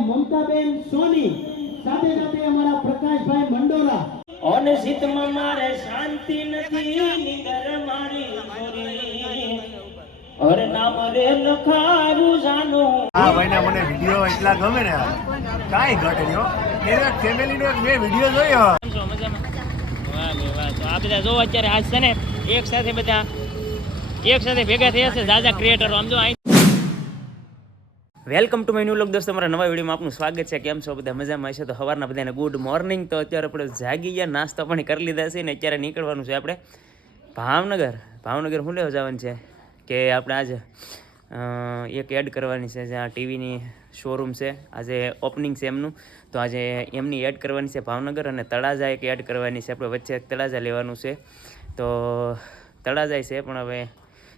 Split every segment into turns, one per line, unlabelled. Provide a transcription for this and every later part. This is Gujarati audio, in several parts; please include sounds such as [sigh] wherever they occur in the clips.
મમતાબેન સોની સાથે સાથે અમારા પ્રકાશભાઈ મંડોરા
અનસિતમાં મારે શાંતિ નથી નિદર મારી ગોરી હર નામ રે લખારું જાનું.
આ ભાઈના મને વિડિયો એટલા ગમે ને કાઈ ઘટે હો. એનો એક ફેમિલીનો એક મેં જોયો
કેમ મજામાં. વાહ વાહ તો આ બધા જો અત્યારે આજ છે ને એક સાથે બધા એક સાથે ભેગા થયા છે દાદા ક્રિએટરો આમ જો અહીં વેલકમ ટુ માય ન્યુ લોક દોસ્તો મારા નવા વિડીયોમાં આપનું સ્વાગત છે. કેમ છો? બધા મજામાં હશે? તો સવારના બધાને ગુડ મોર્નિંગ તો અત્યારે આપણે જાગી ગયા, નાસ્તો પણ કરી લીધા છે ને અત્યારે નીકળવાનું છે આપણે ભાવનગર. ભાવનગર શું લેવા જવાનું છે? કે આપણે આજે એક એડ કરવાની છે જ્યાં ટીવીની શોરૂમ છે. આજે ઓપનિંગ છે એમનું. તો આજે એમની એડ કરવાની છે ભાવનગર અને તળાજા એક એડ કરવાની છે. આપણે વચ્ચે તળાજા લેવાનું છે. તો તળાજા છે, પણ હવે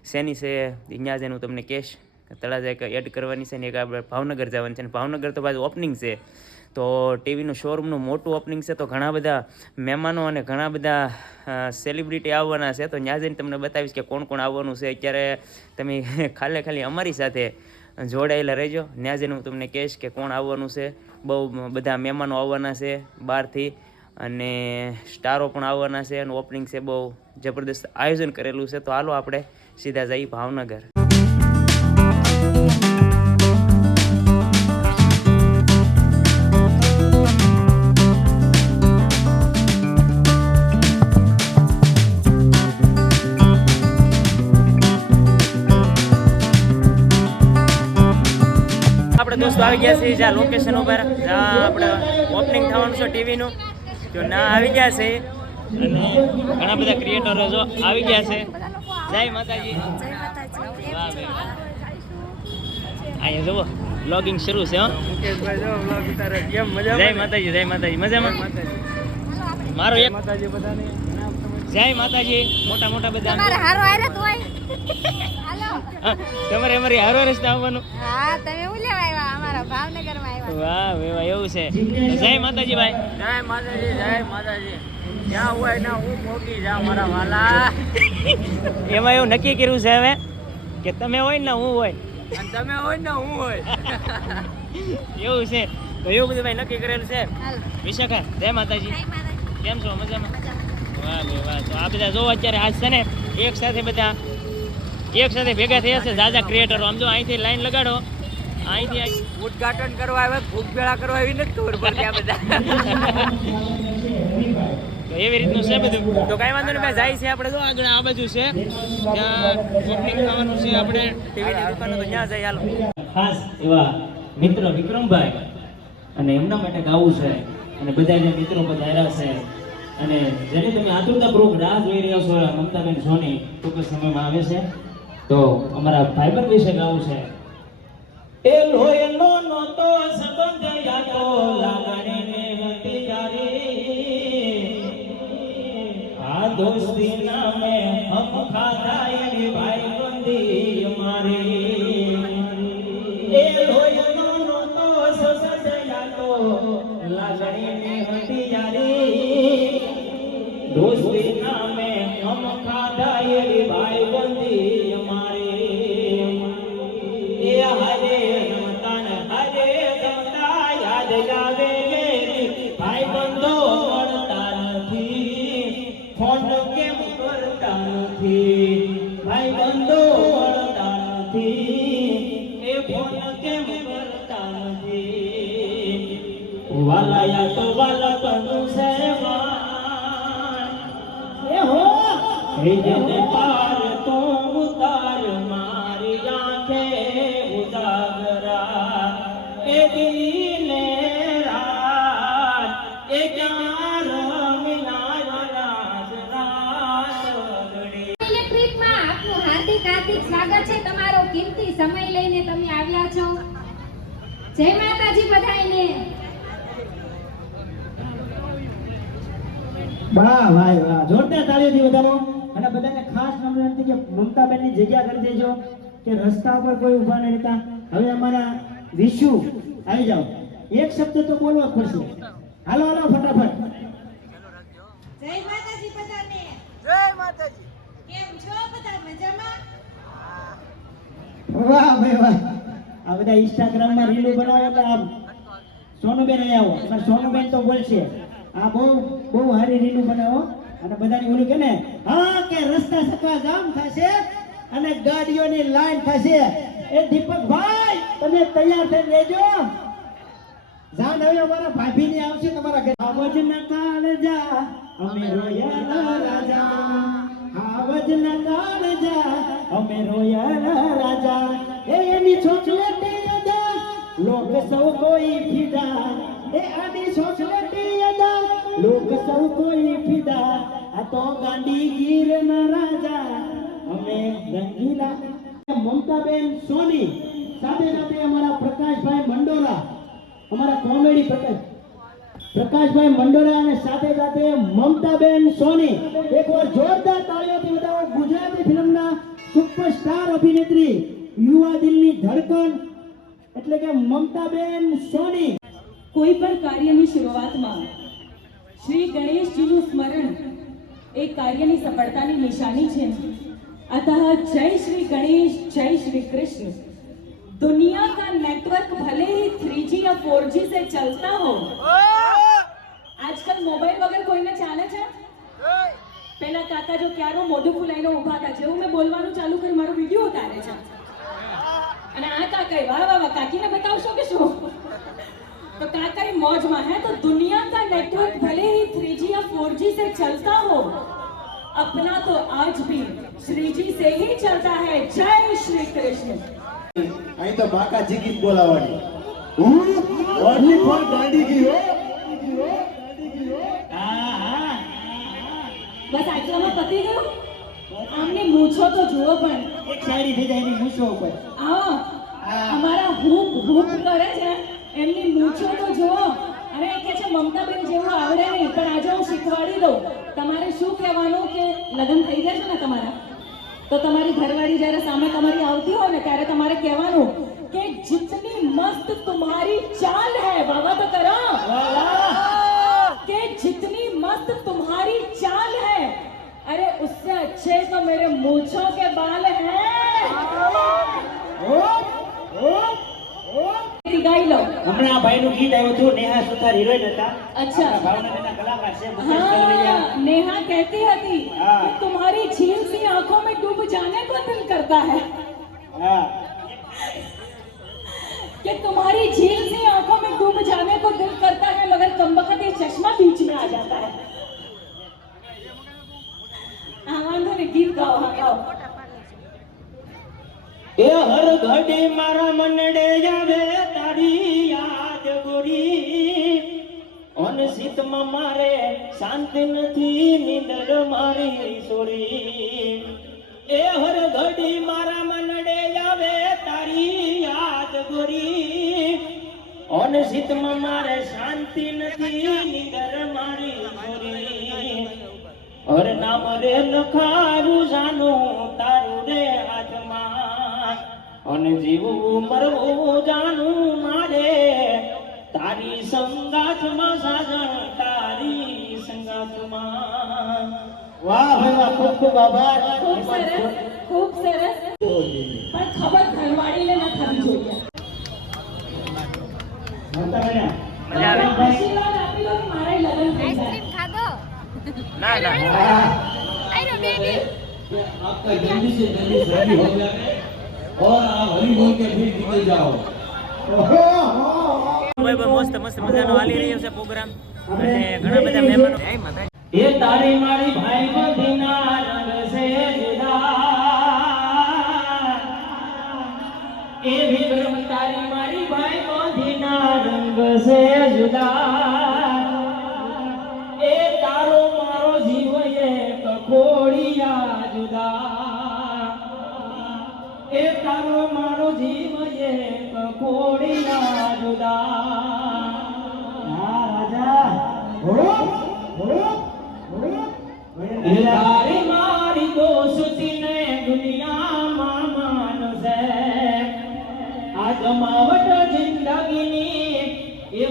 શેની છે? અહીંયા જ એનું તમને કહેશ તળાજા એક એડ કરવાની છે ને એક આપણે ભાવનગર જવાનું છે અને ભાવનગર તો પાછું ઓપનિંગ છે. તો ટીવીનું શોરૂમનું મોટું ઓપનિંગ છે તો ઘણા બધા મહેમાનો અને ઘણા બધા સેલિબ્રિટી આવવાના છે. તો ત્યાં જઈને તમને બતાવીશ કે કોણ કોણ આવવાનું છે. અત્યારે તમે [laughs] ખાલે ખાલી અમારી સાથે જોડાયેલા રહેજો. ત્યાં જઈને હું તમને કહીશ કે કોણ આવવાનું છે. બહુ બધા મહેમાનો આવવાના છે બહારથી અને સ્ટારો પણ આવવાના છે અને ઓપનિંગ છે બહુ જબરદસ્ત આયોજન કરેલું છે. તો હાલો આપણે સીધા જઈએ ભાવનગર. દોસ્તો આવી ગયા છે. જ્યાં લોકેશન ઉપર. જ્યાં આપણે ઓપનિંગ થવાનું છે ટીવીનું તો ના આવી ગયા છે અને ઘણા બધા ક્રિએટરો જો આવી ગયા છે. જય માતાજી. અહીંયા જુઓ બ્લોગિંગ શરૂ છે જય માતાજી જય માતાજી. મજામાં? મારો એક
માતાજી બધાને
જય માતાજી. મોટા મોટા બધા.
તમારે હારો આયરો તો
તમારે અમારી હારો રસ્તા આવવાનું.
હા તમે હું લેવા આવ્યા? ભાવનગરમાં આવ્યા
વાહ વાહ એવું છે. જય માતાજી ભાઈ.
જય માતાજી જય માતાજી. જ્યાં હોય ના હું મોગી જા મારા વાલા.
એમાં એવું નક્કી કર્યું છે હવે કે તમે હોય ને હું હોય.
અને તમે હોય ને હું હોય.
એવું છે. તો એવું બધું ભાઈ નક્કી કરેલું છે. વિશાખા જય માતાજી. કેમ છો? મજામાં. વાહ બે વાહ. તો આ બધા જો અત્યારે આજ છે ને એક સાથે બધા એક સાથે ભેગા થયા છે દાદા ક્રિએટરો આમ જો અહીંથી લાઈન લગાડો. અહીંથી અહીં-
ઉદઘાટન કરવા આવ્યા ભૂખ ભેળા કરવા આવી નથી ખબર પડતી આ બધા.
તો એવી રીતનું છે બધું? તો કાંઈ વાંધો નહીં જાય છે આપણે. તો આગળ આ બાજુ છે. ત્યાં ઓપનિંગ થવાનું છે આપણે. ટીવીની દુકાનો તો ત્યાં જાય હાલો. ખાસ એવા મિત્ર વિક્રમભાઈ અને એમના માટે ગાવું છે. અને બધા જે મિત્રો પધાર્યા છે. અને જેની તમે આતુરતાપૂર્વક રાહ જોઈ રહ્યા છો મમતાબેન સોની ટૂંક જ સમયમાં આવે છે. તો અમારા ફાઈબર વિશે ગાવું છે. એલો એલો નો તો સંબંધ યાતો લાગણી ને હતી યારી. આ દોસ્તી નામે હમ ખાધા એની ભાઈ બંધી અમારી. એલો એલો નો તો સંબંધ યાતો લાગણી ને કેમ કરતા નથી? વાલાયા તો વાલા બનુ સેવાન. એ હો હૃદય પાર તો ઉતાર મારી આંખે ઉજાગરા. એ દિને રાત એ ક્યાં રમ્યા રાજ રાત ગળી
ઇલેક્ટ્રિકમાં આપનું હાર્દિક હાર્દિક સ્વાગત છે. તમારો કિંમતી સમય લઈને તમે જય માતાજી બધાને
વાહ ભાઈ વાહ. જોરદાર તાળીઓથી વધારો અને બધાને ખાસ નમ્ર વિનંતી કે મમતાબેનની જગ્યા કરી દેજો કે રસ્તા પર કોઈ ઊભા ન રહેતા. હવે અમારા વિશુ આવી જાઓ. એક શબ્દ તો બોલવો જ પડશે. હાલો હાલો ફટાફટ.
જય માતાજી બધાને.
જય માતાજી.
કેમ છો બધા મજામાં?
વાહ ભાઈ વાહ. આ બધા ઇન્સ્ટાગ્રામમાં રીલો બનાવે એટલે આમ સોનુબેન આવો. પણ સોનુબેન તો બોલશે. આ બહુ બહુ સારી રીલો બનાવો. અને બધાની ઓલી કે ને, હા, કે રસ્તા સકા જામ થશે અને ગાડીઓની લાઈન થશે. એ દીપકભાઈ, તમે તૈયાર થઈ લેજો જાન હવે અમારા ભાભીની આવશે તમારા ઘરે. આવજ ન કાળજા, અમે રોયા રાજા. આવજ લગાડ જા, અમે રોયા રાજા. એ એની ચોકલેટી અદા, લોક સૌ કોઈ ફિદા. એ આની ચોકલેટી અદા, લોક સૌ કોઈ ફિદા. આ તો ગાંડી ગીર ના રાજા. અમે રંગીલા. મમતાબેન સોની સાથે સાથે અમારા પ્રકાશભાઈ મંડોરા, અમારા કોમેડી પ્રકાશ પ્રકાશભાઈ મંડોરા અને સાથે સાથે મમતાબેન સોની. એકવાર જોરદાર તાળીઓથી યુવા દિલની ધડકન એટલે કે મમતાબેન સોની
કોઈ પણ કાર્યની શરૂઆતમાં શ્રી ગણેશજીનું સ્મરણ એ કાર્યની સફળતાની નિશાની છે अतः जय श्री गणेश जय श्री कृष्ण दुनिया का नेटवर्क भले ही 3G या 4G से चलता हो આજકાલ મોબાઈલ વગર કોઈને ચાલે છે પેલા કાકા જો ક્યારો મોઢું ફૂલાઈને ઊભા હતા જેવું મેં બોલવાનું ચાલુ કર્યું મારો વિડીયો ઉતારે છે અને આ કાકા વાહ વાહ વાહ કાકીને બતાવશો કે શું तो काका मौज में है तो दुनिया का नेटवर्क भले ही 3G या 4G से चलता हो अपना तो आज भी श्री जी से ही चलता है जय श्री कृष्ण
અહીં તો બાકા જીગી જ બોલાવાની હું ઓનલી ફોર ગાડી ગયો
હા હા
બસ આટલામાં પતી ગયું આમની મૂછો તો જુઓ પણ.
એક થઈ જાય એની મૂછો ઉપર.
આવો. અમારા હૂપ હૂપ કરે છે. એમની મૂછો તો જુઓ. અરે કે છે મમતાબેન જેવું આવડે નહીં પણ આજે હું શીખવાડી દઉં. તમારે શું કહેવાનું કે લગ્ન થઈ ગયા છે ને તમારા? તો તમારી ઘરવાળી જ્યારે સામે તમારી આવતી હોય ને ત્યારે તમારે કહેવાનું કે જીતની મસ્ત તમારી ચાલ હે. બાબા તો કરો. કે જીતની મસ્ત તમારી ચાલ अरे उससे अच्छे तो मेरे मूछों के बाल हैं ગાઈ લો
હમણાં આ ભાઈનું ગીત આવ્યું હતું નેહા સુથાર હિરોઈન હતા
અચ્છા.
આપણા ભાવનગરના કલાકાર છે મુકેશ કલરવિયા.
हाँ नेहा कहती હતી
हाँ।
कि तुम्हारी झील सी आंखों में डूब जाने को दिल करता है
હા
कि तुम्हारी झील सी आंखों में डूब जाने को दिल करता है मगर कमबख्त ये चश्मा बीच
એ હર ઘડી મારા મનડે જાવે તારી યાદ ગોરી. અન શીતમાં મારે શાંતિ નથી નીંદર મારી સોરી. એ હર ઘડી મારા મનડે જાવે તારી યાદ ગોરી. અન શીતમાં મારે શાંતિ નથી નીંદર મારી સોરી. હર નામ રે લખારું જાનું તારું રે હાથમાં અને જીવવું મરવું જાનું મારે. તારી સંગાથમાં સાજણ તારી સંગાથમાં. વાહ ભાઈ વાહ ખૂબ ખૂબ આભાર.
ખૂબ સરસ ખૂબ સરસ. પણ ખબર ઘરવાળીને ન થવી જોઈએ.
મજા આવે.
આશીર્વાદ આપી દો કે મારે લગ્ન થઈ જાય
આઈસ્ક્રીમ ખાધો
ના ના
હા.
આયરો બેબી
आपका जल्दी से जल्दी शादी हो जाए और आप हरी बोल के फिर निकल जाओ
ભાઈ ભાઈ મસ્ત મસ્ત મજાનો હાલી રહ્યો છે પ્રોગ્રામ અને ઘણા બધા મહેમાનો જય માતા
એ તારી મારી ભાઈ બંધીના રંગ છે જુદા એ વિક્રમ તારી મારી ભાઈ બંધીના રંગ છે જુદા. એ તારો મારો જીવ એ કોળિયા જુદા. હા રાજા. બોલો બોલો બોલો. એ તારી મારી દોસ્તી ને દુનિયામાં માનશે. આ જમાવટ જિંદગીની એ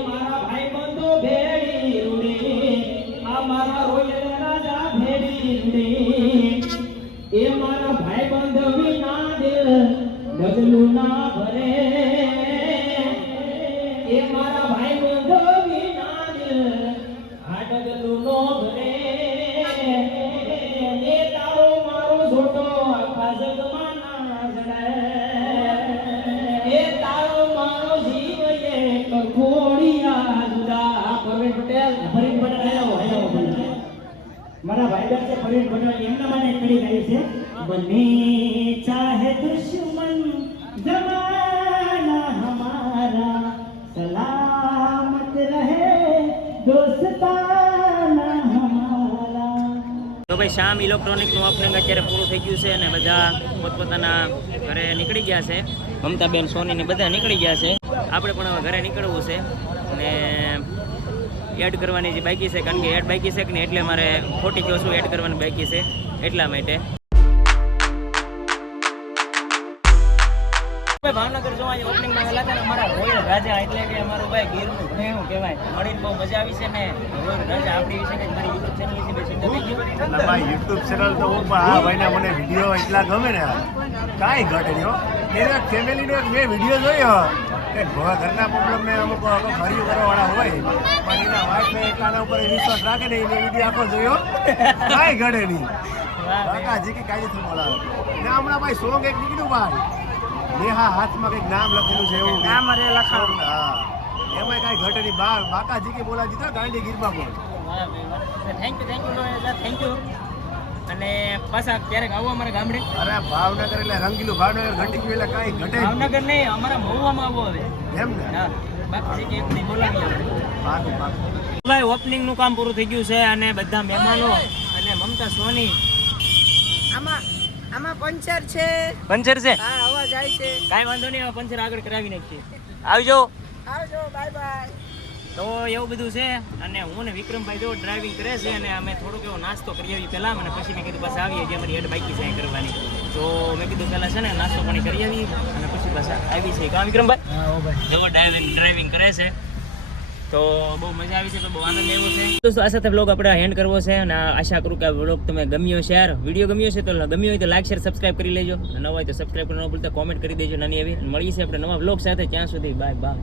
ભાઈબંધ છે પ્રવીણ પટેલ એમના માટે કડી ગાઈ છે. બને ચાહે દુશ્મન જમાના હમારા. સલામત રહે
તો ભાઈ શ્યામ ઇલેક્ટ્રોનિકનું ઓપનિંગ અત્યારે પૂરું થઈ ગયું છે અને બધા પોતપોતાના ઘરે નીકળી ગયા છે. મમતાબેન સોની ને બધા નીકળી ગયા છે. આપણે પણ હવે ઘરે નીકળવું છે. અને એડ કરવાની જે બાકી છે કારણ કે એડ બાકી છે કે ને એટલે મારે ખોટી છું એડ કરવાની બાકી છે એટલા માટે. ભાવનગર જોવા ઓપનિંગમાં ગયેલા હતા ને અમારા રોયલ રાજા એટલે કે અમારું ભાઈ ગીરનું ભેણું કહેવાય. મળીને બહુ મજા આવી છે ને રોયલ રાજા આપણી વિશે કંઈક મારી યુટ્યુબ ચેનલ વિશે બે શબ્દ કહી દો.
એટલે ભાઈ યુટ્યુબ ચેનલ તો હું પણ આ ભાઈના મને વીડિયો એટલા ગમે ને. કાંઈ ઘટ હો. એક ફેમિલીનો એક મેં વીડિયો જોયો. કે ઘરના પ્રોબ્લેમને અમુક અમુક હરિયું કરવાવાળા હોય પણ એના વાઈફને એટલાના ઉપર વિશ્વાસ રાખે ને એને વીડિયો આખો જોયો કાંઈ ઘડે નહીં. કાકાજી કે કાંઈ નથી બોલાવે ને હમણાં ભાઈ સોંગ એક નીકળ્યું ભાઈ. નેહા હાથમાં કંઈક નામ લખેલું છે એવું. નામ અરે લખાણ. હા. એમાં કાંઈ ઘટે નહીં. બા બાકાજી કે બોલા દીધા ગાંડી ગીરમાં પણ
thank you thank you thank you અને પાછા ક્યારેક આવો અમારા ગામડે?
અરે ભાવનગર એટલે રંગીલું. ભાવનગર ઘટી ગયું એટલે કાંઈ ઘટે
ભાવનગર નહીં અમારા મહુવામાં આવો હવે.
એમ ને?
હા બાકી કે એમની બોલાવી આપણે
પાકું પાકું.
ભાઈ ઓપનિંગનું કામ પૂરું થઈ ગયું છે અને બધા મહેમાનો અને મમતા સોની.
આમાં આમાં પંચર છે.
પંચર છે?
હા હવા જાય છે.
કાંઈ વાંધો નહીં પંચર આગળ કરાવી નાખીએ. આવજો.
આવજો બાય બાય.
તો એવું બધું છે. અને હું ને વિક્રમભાઈ જો ડ્રાઇવિંગ કરે છે અને અમે થોડોક એવો નાસ્તો કરી આવી પહેલાં. અને પછી મેં કીધું બસ આવીએ જે અમારી હેડ બાઈકી છે કરવાની. તો મેં કીધું પહેલાં છે ને નાસ્તો પાણી કરી આવી અને પછી બસ આવી છે. કા વિક્રમભાઈ? જો ડ્રાઇવિંગ ડ્રાઇવિંગ કરે છે. તો બહુ મજા આવી છે તો બહુ આનંદ આવ્યો છે. દોસ્તો આ સાથે બ્લોગ આપણે હેન્ડ કરવો છે અને આશા કરું કે આ બ્લોગ તમે ગમ્યો શેર વીડિયો ગમ્યો છે તો ગમ્યો હોય તો લાઈક શેર સબસ્ક્રાઇબ કરી લેજો. નવા ન હોય તો સબસ્ક્રાઇબ કરવા ભૂલતા કોમેન્ટ કરી દેજો નાની એવી. મળીએ છીએ આપણે નવા બ્લોગ સાથે. ત્યાં સુધી બાય બાય